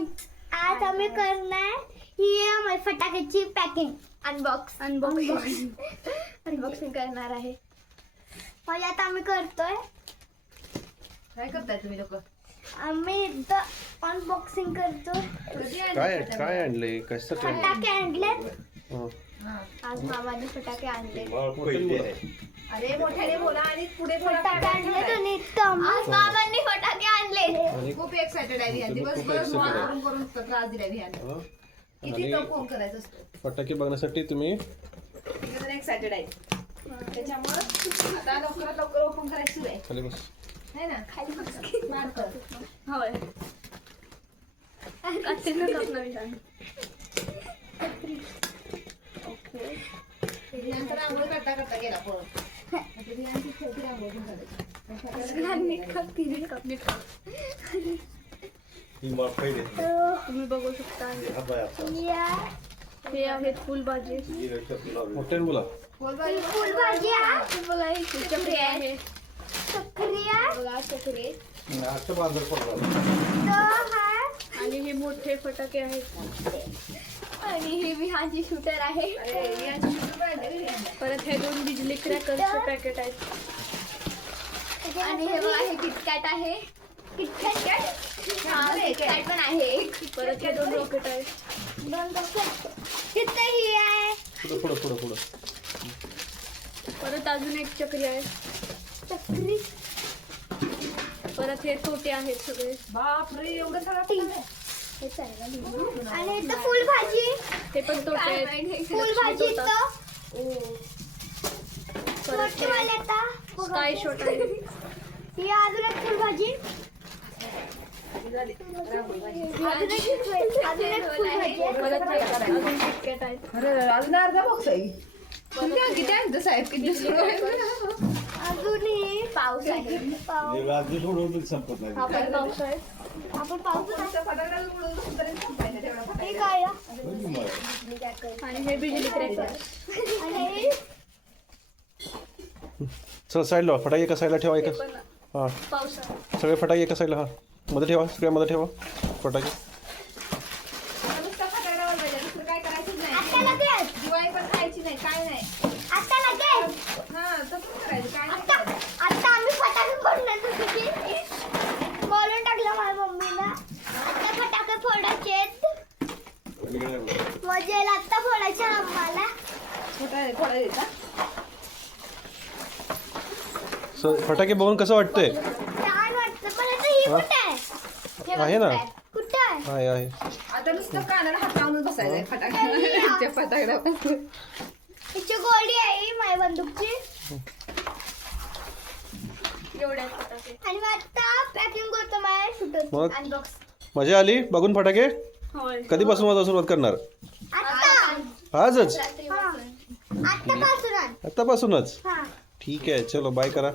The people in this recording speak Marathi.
आज आम्ही करणार ही फटाक्याची पॅकिंग अनबॉक्स अनबॉक्सिंग अनबॉक्सिंग करणार आहे. म्हणजे आता आम्ही करतोय. काय करताय तुम्ही लोक? आम्ही इथं अनबॉक्सिंग करतो. काय काय आणले? आणले? फटाके आणलेत. हं. आज मामाने फटाके आणले. अरे मोठ्याने बोला आणि पुढे फटाके आणलेत आणि इथं आज आणले आणि आहे. तुम्ही खूप दिवसभर आहे. करून करून त्रास दिला विहान हं. किती आणि तो फोन करायचा असतो? फटाके बघण्यासाठी तुम्ही एक्साइटेड आहे. त्याच्यामुळं आता लवकरात लवकर ओपन करायची सुरू आहे. खाली बस. है ना? खाली होय. ओके. विहानचा रांगोळी करता करता गेला आता पण काढायची. नीट कर, ती नीट कर, कर. तुम्ही बघू शकता. या. हे आहेत फुलभाजी मोठ्याने बोला. बोल बाई. फुलभाजी आहे. हे बघा ही चकरी आहे. चक्री आहे. बघा तो आहे. आणि हे मोठे फटाके आहेत. आणि हे विहानची शूटर आहे. परत हे दोन बिजली क्रॅकरचे पॅकेट आहेत. आणि हे बघा हे किटकॅट आहे. किटकॅट हा किटकॅट पण आहे. परत हे दोन रॉकेट आहेत? दोन ही आहे. पुढं पुढं पुढं पुढं. परत अजून एक चक्री आहे. चक्री? परत हे छोटे आहेत सगळे. बापरे एवढं सगळं तीन आणि इथं फुलभाजी ते पण तोटे आहेत. इथं. परत छोटीवाली आता. स्काय शॉट आहे. ही अजून एक फुलभाजी झाली. रांगोळी पाहिजे. अजून एक फुल- अजून एक फुलभाजी आहे. परत हे अजून किटकॅट आहेत अरे अजून अर्धा बॉक्स आहे किती किती आहे इथं साहेब किती सुरू आहे अजून ही पाऊस आहे हा पाऊस आपण पाऊस. हे काय? आणि हे बिजली आणि चल साईडला फटाके एका साईडला ठेवा एका. हां. सगळे फटाके एका साईडला हां. मध्ये ठेवा सगळ्या मध्ये ठेवा. फटाके आता नुसता फटाकड्यावर पाहिजे दुसरं काय करायचंच नाही आता लगेच दिवाळी पण खायची नाही काय नाही आता लगेच. हा तसंच करायचं काय नाही आता करायचं. आता आम्ही फटाके फोडणार बोलून टाकलं माझ्या मम्मीला. आता फटाके फोडायचे मजा येईल आता फोडायचे आम्हाला. फटाके? स बघून कसं वाटतंय? छान वाटतं. पण आता ही हा? कुठे आहे? आहे ना. कुठे आहे? आहे आहे. आता नुसतं कानाला हात लावून बसायचंय फटाकड्या हिची आहे माझ्या बंदूकची. आणि मग आता पॅकिंग करतो शूटर मग? अनबॉक्स मजा आली बघून फटाके? होय. कधीपासून माझा सुरुवात करणार? आता. आजच? आतापासून आतापासूनच हा. ठीक आहे चलो बाय करा.